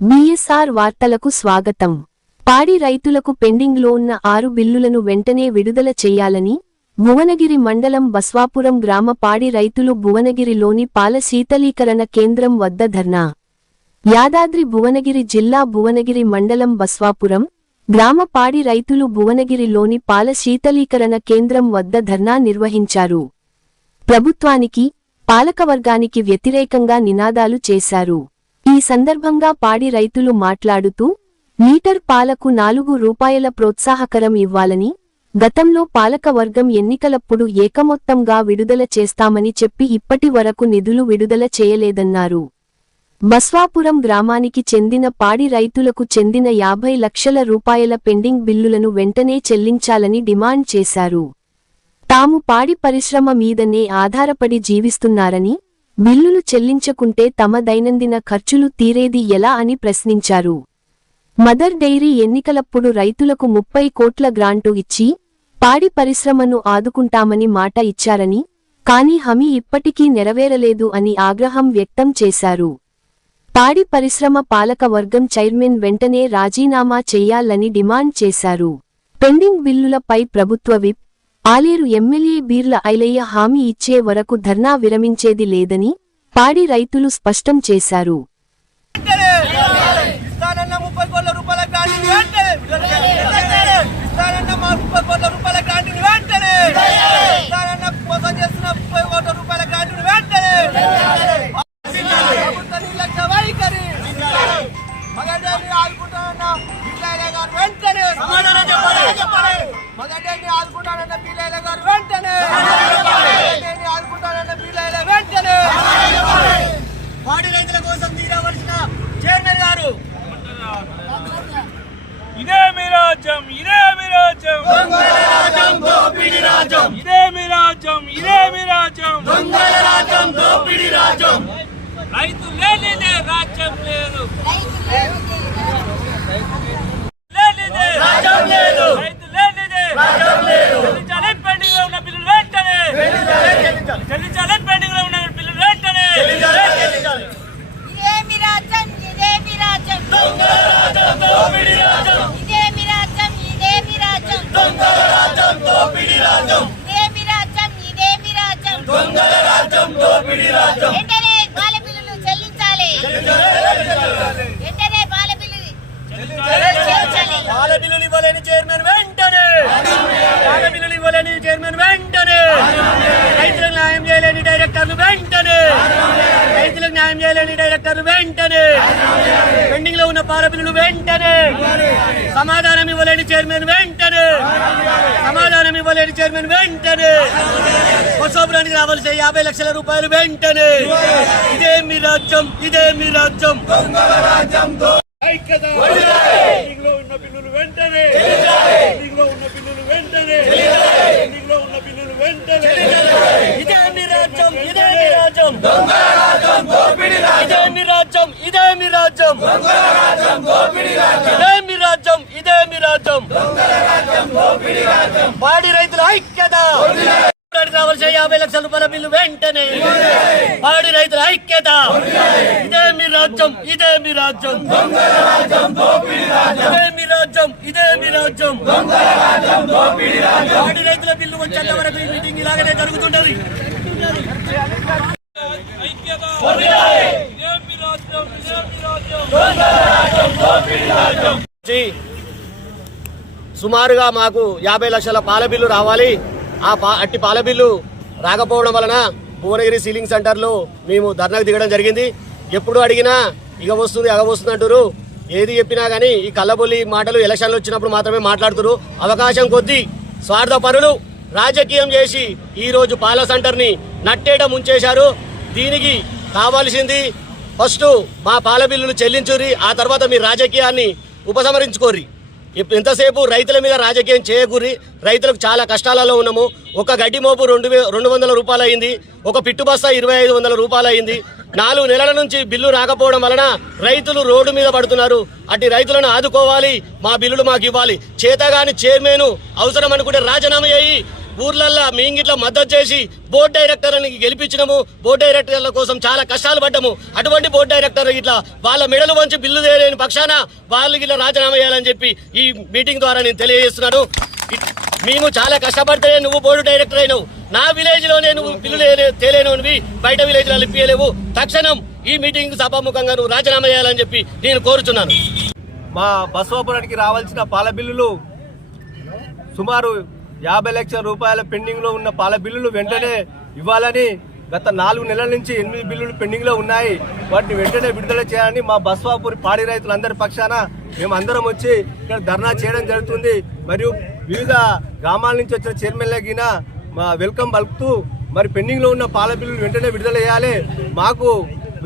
BSR వార్తలకు స్వాగతం. పాడి రైతులకు పెండింగ్లో ఉన్న ఆరు బిల్లులను వెంటనే విడుదల చేయాలని భువనగిరి మండలం బస్వాపురం గ్రామ పాడి రైతులు భువనగిరిలోని పాల శీతలీకరణ కేంద్రం వద్ద ధర్నా. యాదాద్రి భువనగిరి జిల్లా భువనగిరి మండలం బస్వాపురం గ్రామ పాడి రైతులు భువనగిరిలోని పాల శీతలీకరణ కేంద్రం వద్ద ధర్నా నిర్వహించారు. ప్రభుత్వానికి పాలకవర్గానికి వ్యతిరేకంగా నినాదాలు చేశారు. ఈ సందర్భంగా పాడి రైతులు మాట్లాడుతూ లీటర్ పాలకు నాలుగు రూపాయల ప్రోత్సాహకరం ఇవ్వాలని గతంలో పాలకవర్గం ఎన్నికలప్పుడు ఏకమొత్తంగా విడుదల చేస్తామని చెప్పి ఇప్పటి వరకు నిధులు విడుదల చేయలేదన్నారు. బస్వాపురం గ్రామానికి చెందిన పాడి రైతులకు చెందిన యాభై లక్షల రూపాయల పెండింగ్ బిల్లులను వెంటనే చెల్లించాలని డిమాండ్ చేశారు. తాము పాడి పరిశ్రమ మీదనే ఆధారపడి జీవిస్తున్నారని బిల్లులు చెల్లించకుంటే తమ దైనందిన ఖర్చులు తీరేది ఎలా అని ప్రశ్నించారు. మదర్ డైరీ ఎన్నికలప్పుడు రైతులకు ముప్పై కోట్ల గ్రాంటు ఇచ్చి పాడి పరిశ్రమను ఆదుకుంటామని మాట ఇచ్చారని కానీ హమీ ఇప్పటికీ నెరవేరలేదు అని ఆగ్రహం వ్యక్తం చేశారు. పాడి పరిశ్రమ పాలక వర్గం చైర్మన్ వెంటనే రాజీనామా చెయ్యాలని డిమాండ్ చేశారు. పెండింగ్ బిల్లులపై ప్రభుత్వ విప్ ఆలేరు ఎమ్మెల్యే బీర్ల ఐలయ్య హామీ ఇచ్చే వరకు ధర్నా విరమించేది లేదని పాడి రైతులు స్పష్టం చేశారు. రాజ్యం ఇదే మీ రాజ్యం ఇదే మీ రాజ్యం రైతు లేనిదే రాజ్యం లేదు. రైతు లేనిదే రాజ్యం లేదు. చెల్లించాలి పెండింగ్లో ఉన్న బిల్లులు వెంటనే చెల్లించాలి పెండింగ్లో ఉన్న బిల్లులు వెంటనే ఇదేమి రాజ్యం ఇదేమి రాజ్యం ఇదేమి రాజ్యం ఇదేమి రాజ్యం ఇదేమి రాజ్యం ఇదేమి రాజ్యం వెంటనే బాల బిల్లులు చెల్లించాలి వెంటనే బాల బిల్లు చెల్లించాలి పాల బిల్లులు ఇవ్వలేని చైర్మన్ వెంటనే పాల బిల్లులు ఇవ్వలేని చైర్మన్ వెంటనే రైతులకు న్యాయం చేయలేని డైరెక్టర్లు వెంటనే రైతులకు న్యాయం చేయలేని డైరెక్టర్లు వెంటనే పెండింగ్లో ఉన్న పాల బిల్లులు వెంటనే సమాధానం ఇవ్వలేని చైర్మన్ వెంటనే. సమాధానం ఇవ్వలేని చైర్మన్ వెంటనే. కొసోపురానికి రావాల్సిన యాభై లక్షల రూపాయలు వెంటనే. ఇదే మీ రాజ్యం ఇదే మీ రాజ్యం. ఉన్న బిల్లులు వెంటనే. ఉన్న బిల్లులు వెంటనే. ఉన్న బిల్లులు వెంటనే. ఇదే మీ రాజ్యం. ఇదే మీ రాజ్యం ఇదే మీ రాజ్యం. ఇదే మీ రాజ్యం ఇదే మీ రాజ్యం. పాడి రైతుల ఐక్యత. రావాల్సిన యాభై లక్షల రూపాయల బిల్లు వెంటనే. పాడి రైతుల ఐక్యత. ఇదే మీ రాజ్యం ఇదే మీ రాజ్యం. ఇదే మీ రాజ్యం ఇదే మీ రాజ్యం. పాడి రైతుల బిల్లు వచ్చేంత వరకు ఈ మీటింగ్ ఇలాగనే జరుగుతుంటది. ఐక్యత. ఇదే మీ రాజ్యం ఇదే మీ రాజ్యం. సుమారుగా మాకు యాభై లక్షల పాల బిల్లు రావాలి. ఆ పా అట్టి పాల బిల్లు రాకపోవడం వలన భువనగిరి సీలింగ్ సెంటర్లో మేము ధర్నాకు దిగడం జరిగింది. ఎప్పుడు అడిగినా ఇక వస్తుంది అగ వస్తుంది అంటారు ఏది చెప్పినా కానీ ఈ కళ్ళబొల్లి మాటలు ఎలక్షన్లు వచ్చినప్పుడు మాత్రమే మాట్లాడుతురు అవకాశం కొద్దీ స్వార్థ పరులు రాజకీయం చేసి ఈరోజు పాల సెంటర్ని నట్టేట ముంచేశారు. దీనికి కావాల్సింది ఫస్ట్ మా పాల బిల్లులు చెల్లించుర్రి ఆ తర్వాత మీ రాజకీయాన్ని ఉపసంహరించుకోర్రి. ఎంతసేపు రైతుల మీద రాజకీయం చేయకూరి రైతులకు చాలా కష్టాలలో ఉన్నాము. ఒక గడ్డి మోపు రెండు వే రెండు వందల రూపాయలు అయింది ఒక పిట్టు బస్తా ఇరవై ఐదు వందల రూపాయలు అయింది నాలుగు నెలల నుంచి బిల్లు రాకపోవడం వలన రైతులు రోడ్డు మీద పడుతున్నారు. అటు రైతులను ఆదుకోవాలి. మా బిల్లులు మాకు ఇవ్వాలి. చేతగాని చైర్మన్ అవసరం అనుకుంటే రాజీనామా చేయి. ఊర్లల్లో మేము మద్దతు చేసి బోర్డు డైరెక్టర్ని గెలిపించినము. బోర్డు డైరెక్టర్ల కోసం చాలా కష్టాలు పడ్డాము. అటువంటి బోర్డు డైరెక్టర్ ఇట్లా వాళ్ళ మెడలు వంచి బిల్లు తేలేని పక్షాన వాళ్ళకి ఇట్లా రాజీనామా చేయాలని చెప్పి ఈ మీటింగ్ ద్వారా నేను తెలియజేస్తున్నాను. మేము చాలా కష్టపడితే నువ్వు బోర్డు డైరెక్టర్ అయినావు. నా విలేజ్లోనే నువ్వు బిల్లు తేలేనివి బయట విలేజ్లో ఇప్పియలేవు. తక్షణం ఈ మీటింగ్ సభాముఖంగా నువ్వు రాజీనామా చేయాలని చెప్పి నేను కోరుచున్నాను. మా బస్వాపురానికి రావాల్సిన పాల బిల్లులు సుమారు యాభై లక్షల రూపాయల పెండింగ్లో ఉన్న పాల బిల్లులు వెంటనే ఇవ్వాలని గత నాలుగు నెలల నుంచి ఎనిమిది బిల్లులు పెండింగ్లో ఉన్నాయి. వాటిని వెంటనే విడుదల చేయాలని మా బస్వాపూర్ పాడి రైతులందరి పక్షాన మేము అందరం వచ్చి ఇక్కడ ధర్నా చేయడం జరుగుతుంది. మరియు వివిధ గ్రామాల నుంచి వచ్చిన చైర్మన్లగిన మా వెల్కమ్ పలుకుతూ మరి పెండింగ్లో ఉన్న పాల బిల్లులు వెంటనే విడుదల చేయాలి. మాకు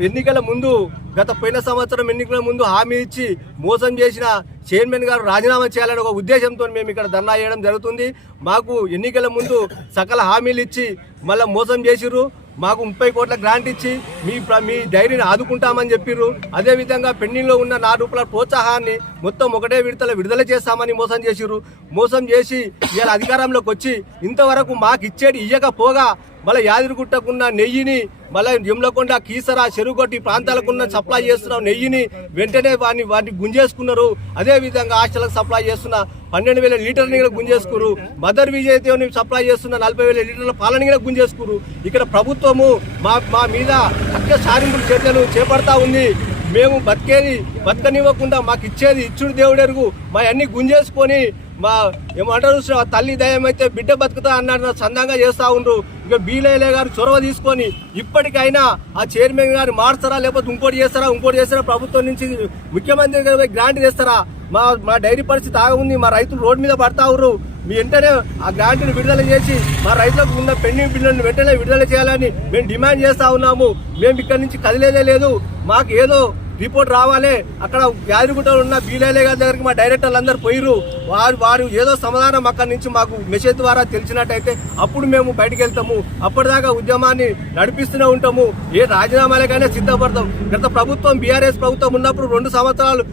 ఎన్నికల ముందు గత పోయిన సంవత్సరం ఎన్నికల ముందు హామీ ఇచ్చి మోసం చేసిన చైర్మన్ గారు రాజీనామా చేయాలని ఒక ఉద్దేశంతో మేము ఇక్కడ ధర్నా చేయడం జరుగుతుంది. మాకు ఎన్నికల ముందు సకల హామీలు ఇచ్చి మళ్ళీ మోసం చేసిర్రు. మాకు ముప్పై కోట్ల గ్రాంట్ ఇచ్చి మీ మీ డైరీని ఆదుకుంటామని చెప్పిర్రు. అదేవిధంగా పెండింగ్లో ఉన్న నాలుగు రూపాయల ప్రోత్సాహాన్ని మొత్తం ఒకటే విడతల విడుదల చేస్తామని మోసం చేసిర్రు. మోసం చేసి ఇలా అధికారంలోకి వచ్చి ఇంతవరకు మాకు ఇచ్చేది ఇయ్యకపోగా మళ్ళీ యాదిరిగుట్టకున్న నెయ్యిని మళ్ళీ జమ్లకొండ కీసర చెరుగొట్టి ప్రాంతాలకున్న సప్లై చేస్తున్న నెయ్యిని వెంటనే వాడిని వాటిని గుంజేసుకున్నారు. అదే విధంగా హాస్టల్కి సప్లై చేస్తున్న పన్నెండు వేల లీటర్ని కూడా గుంజేసుకురు మదర్ విజయ్తో సప్లై చేస్తున్న నలభై వేల లీటర్ల పాలని కూడా గుంజేసుకురు ఇక్కడ ప్రభుత్వము మా మా మీద హత్య సారింపుల చర్యలు చేపడతా ఉంది. మేము బతికేది బతకనివ్వకుండా మాకు ఇచ్చేది ఇచ్చుడు దేవుడెరుగు. మా అన్ని గుంజేసుకొని మా ఏమంటారు శ్ర- తల్లి దయమైతే బిడ్డ బతుకుతా అన్నాడు సందంగా చేస్తా ఉండ్రు. ఇక బీలేలే గారు చొరవ తీసుకొని ఇప్పటికైనా ఆ చైర్మన్ గారు మార్స్తారా లేకపోతే ఇంకోటి చేస్తారా ఇంకోటి చేస్తారా? ప్రభుత్వం నుంచి ముఖ్యమంత్రి గారు పోయి గ్రాంట్ చేస్తారా? మా మా డైరీ పరిస్థితి ఆగుంది మా రైతులు రోడ్డు మీద పడతా ఉన్నారు మీ వెంటనే ఆ గ్రాంట్ని విడుదల చేసి మా రైతులకు ఉన్న పెండింగ్ బిల్లులను వెంటనే విడుదల చేయాలని మేము డిమాండ్ చేస్తా ఉన్నాము. మేము ఇక్కడి నుంచి కదిలేదే లేదు. మాకు ఏదో రిపోర్ట్ రావాలి. అక్కడ యాదగిరిగుట్టలో ఉన్న బీలాలే గారి దగ్గరికి మా డైరెక్టర్లు అందరు పోయిరు వారు వారు ఏదో సమాధానం అక్కడి నుంచి మాకు మెసేజ్ ద్వారా తెలిసినట్టయితే అప్పుడు మేము బయటకు వెళ్తాము. అప్పటిదాకా ఉద్యమాన్ని నడిపిస్తూనే ఉంటాము. ఏ రాజీనామాలకైనా సిద్ధపడతాం. గత ప్రభుత్వం బీఆర్ఎస్ ప్రభుత్వం ఉన్నప్పుడు రెండు సంవత్సరాలు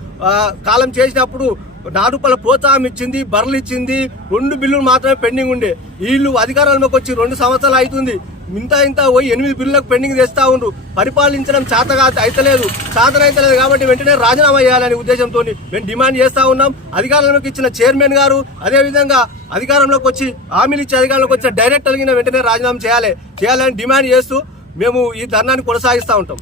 కాలం చేసినప్పుడు నాలుగు రూపాయల ప్రోత్సాహం ఇచ్చింది బర్రెలు ఇచ్చింది. రెండు బిల్లులు మాత్రమే పెండింగ్ ఉండే. వీళ్ళు అధికారంలోకి వచ్చి రెండు సంవత్సరాలు అవుతుంది. ఇంత ఇంత పోయి ఎనిమిది బిల్లులకు పెండింగ్ తెస్తా ఉండు పరిపాలించడం చేత అయితలేదు. చేతన అయితలేదు కాబట్టి వెంటనే రాజీనామా చేయాలనే ఉద్దేశంతో మేము డిమాండ్ చేస్తా ఉన్నాం. అధికారంలోకి ఇచ్చిన చైర్మన్ గారు అదేవిధంగా అధికారంలోకి వచ్చి హామీలు ఇచ్చి అధికారంలోకి వచ్చిన డైరెక్టర్ వెంటనే రాజీనామా చేయాలి. చేయాలని డిమాండ్ చేస్తూ మేము ఈ ధర్నాన్ని కొనసాగిస్తూ ఉంటాం.